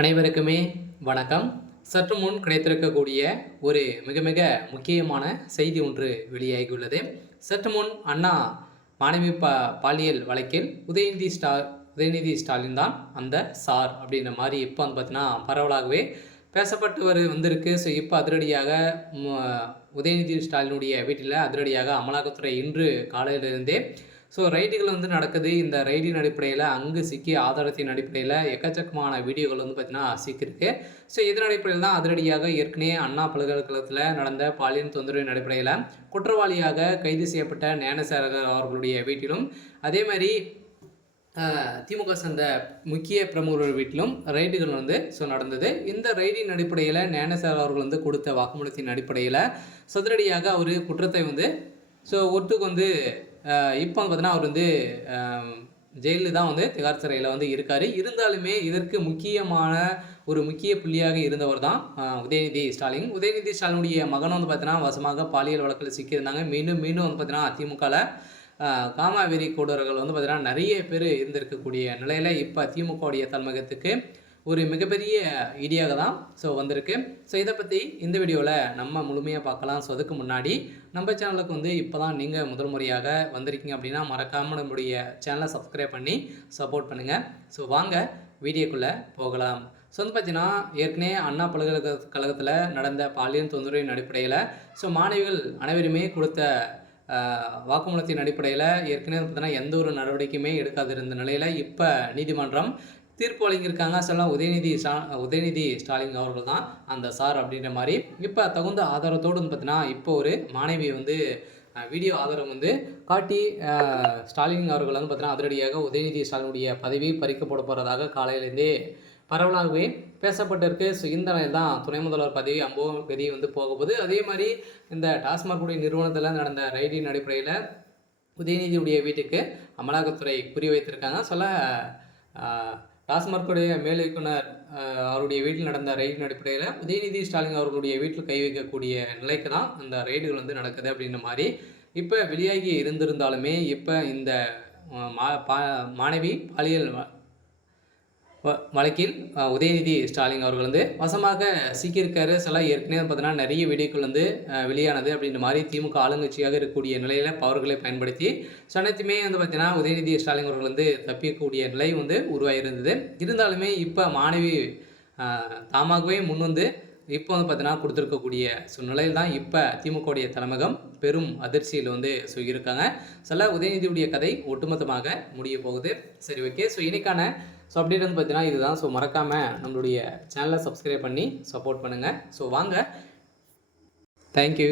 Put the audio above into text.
அனைவருக்குமே வணக்கம். சற்று முன் கிடைத்திருக்கக்கூடிய ஒரு மிக மிக முக்கியமான செய்தி ஒன்று வெளியாகியுள்ளது. சற்று முன் அண்ணா மாணவி பாலியல் வழக்கில் உதயநிதி ஸ்டாலின் தான் அந்த சார் அப்படின்ற மாதிரி இப்போ வந்து பார்த்தீங்கன்னா பரவலாகவே பேசப்பட்டு வந்திருக்கு. ஸோ இப்போ அதிரடியாக உதயநிதி ஸ்டாலினுடைய வீட்டில் அதிரடியாக அமலாக்கத்துறை இன்று காலையிலிருந்தே ரைடுகள் நடக்குது. இந்த ரைடின் அடிப்படையில் அங்கு சிக்கிய ஆதாரத்தின் அடிப்படையில் எக்கச்சக்கமான வீடியோக்கள் பார்த்தீங்கன்னா சிக்கியிருக்கு. இதன் அடிப்படையில் தான் அதிரடியாக ஏற்கனவே அண்ணா பல்கலைக்கழகத்தில் நடந்த பாலியல் தொந்தரவின் அடிப்படையில் குற்றவாளியாக கைது செய்யப்பட்ட ஞானசேகர் அவர்களுடைய வீட்டிலும் அதே மாதிரி திமுக சேர்ந்த முக்கிய பிரமுகர்கள் வீட்டிலும் ரைடுகள் நடந்தது. இந்த ரைடின் அடிப்படையில் ஞானசேகர் அவர்கள் கொடுத்த வாக்குமூலத்தின் அடிப்படையில் சதுரடியாக அவர் குற்றத்தை ஒட்டுக்கு இப்போ பார்த்தீங்கன்னா அவர் ஜெயிலில் தான் திகார் சிறையில் இருக்கார். இருந்தாலுமே இதற்கு முக்கிய புள்ளியாக இருந்தவர் தான் உதயநிதி ஸ்டாலின். உதயநிதி ஸ்டாலினுடைய மகனும் பார்த்தீங்கன்னா வசமாக பாலியல் வழக்கில் சிக்கியிருந்தாங்க. மீண்டும் பார்த்தீங்கன்னா திமுகவில் காமாவெறி கூடர்கள் பார்த்தீங்கன்னா நிறைய பேர் இருந்திருக்கக்கூடிய நிலையில் இப்போ திமுகவுடைய தலைமையகத்துக்கு ஒரு மிகப்பெரிய ஐடியாக தான் வந்திருக்கு. இதை பற்றி இந்த வீடியோவில் நம்ம முழுமையாக பார்க்கலாம். அதுக்கு முன்னாடி நம்ம சேனலுக்கு இப்போ தான் நீங்கள் முதல் முறையாக வந்திருக்கீங்க அப்படின்னா மறக்காமல் நம்முடைய சேனலை சப்ஸ்கிரைப் பண்ணி சப்போர்ட் பண்ணுங்கள். வாங்க வீடியோக்குள்ளே போகலாம். பார்த்தீங்கன்னா ஏற்கனவே அண்ணா பல்கலைக்கழகத்தில் நடந்த பாலியல் தொந்தரவின் அடிப்படையில் மாணவிகள் அனைவருமே கொடுத்த வாக்குமூலத்தின் அடிப்படையில் ஏற்கனவே பார்த்தீங்கன்னா எந்த ஒரு நடவடிக்கையுமே எடுக்காதிருந்த நிலையில் இப்போ நீதிமன்றம் தீர்ப்பு வழங்கியிருக்காங்க. சொல்லலாம் உதயநிதி ஸ்டாலின் அவர்கள் தான் அந்த சார் அப்படின்ற மாதிரி இப்போ தகுந்த ஆதாரத்தோடு பார்த்தீங்கன்னா இப்போ ஒரு மாணவி வீடியோ ஆதாரம் காட்டி ஸ்டாலின் அவர்கள் பார்த்தீங்கன்னா அதிரடியாக உதயநிதி ஸ்டாலினுடைய பதவி பறிக்கப்பட போகிறதாக காலையிலேருந்தே பரவலாகவே பேசப்பட்டிருக்கு. இந்த நிலையில் தான் துணை முதல்வர் பதவி கதி போகும்போது அதே மாதிரி இந்த டாஸ்மாக் நிறுவனத்தில் நடந்த ரைடின் அடிப்படையில் உதயநிதியுடைய வீட்டுக்கு அமலாக்கத்துறை குறிவைத்திருக்காங்க. டாஸ்மார்க்குடைய மேல் இயக்குனர் அவருடைய வீட்டில் நடந்த ரைடின் அடிப்படையில் உதயநிதி ஸ்டாலின் அவர்களுடைய வீட்டில் கை வைக்கக்கூடிய நிலைக்கு தான் அந்த ரைடுகள் நடக்குது அப்படின்ற மாதிரி இப்போ வெளியாகி இருந்திருந்தாலுமே இப்போ இந்த மாணவி பாலியல் வழக்கில் உதயநிதி ஸ்டாலின் அவர்கள் வசமாக சிக்கியிருக்காரு. ஏற்கனவே பார்த்தீங்கன்னா நிறைய வீடியோக்கள் வெளியானது அப்படின்ற மாதிரி திமுக ஆளுங்கட்சியாக இருக்கக்கூடிய நிலையில் பவர்களை பயன்படுத்தி அனைத்துமே பார்த்தீங்கன்னா உதயநிதி ஸ்டாலின் அவர்கள் தப்பிக்கக்கூடிய நிலை உருவாகியிருந்தது. இருந்தாலுமே இப்போ மாணவி தாமாகவே இப்போ பார்த்தீங்கன்னா கொடுத்துருக்கக்கூடிய நிலையில் தான் இப்போ திமுகவுடைய தலைமையகம் பெரும் அதிர்ச்சியில் இருக்காங்க. உதயநிதியுடைய கதை ஒட்டுமொத்தமாக முடிய போகுது. சரி, ஓகே. இன்னைக்கான அப்டேட் பார்த்தீங்கன்னா இதுதான். மறக்காமல் நம்மளுடைய சேனலை சப்ஸ்கிரைப் பண்ணி சப்போர்ட் பண்ணுங்கள். வாங்க. தேங்க்யூ.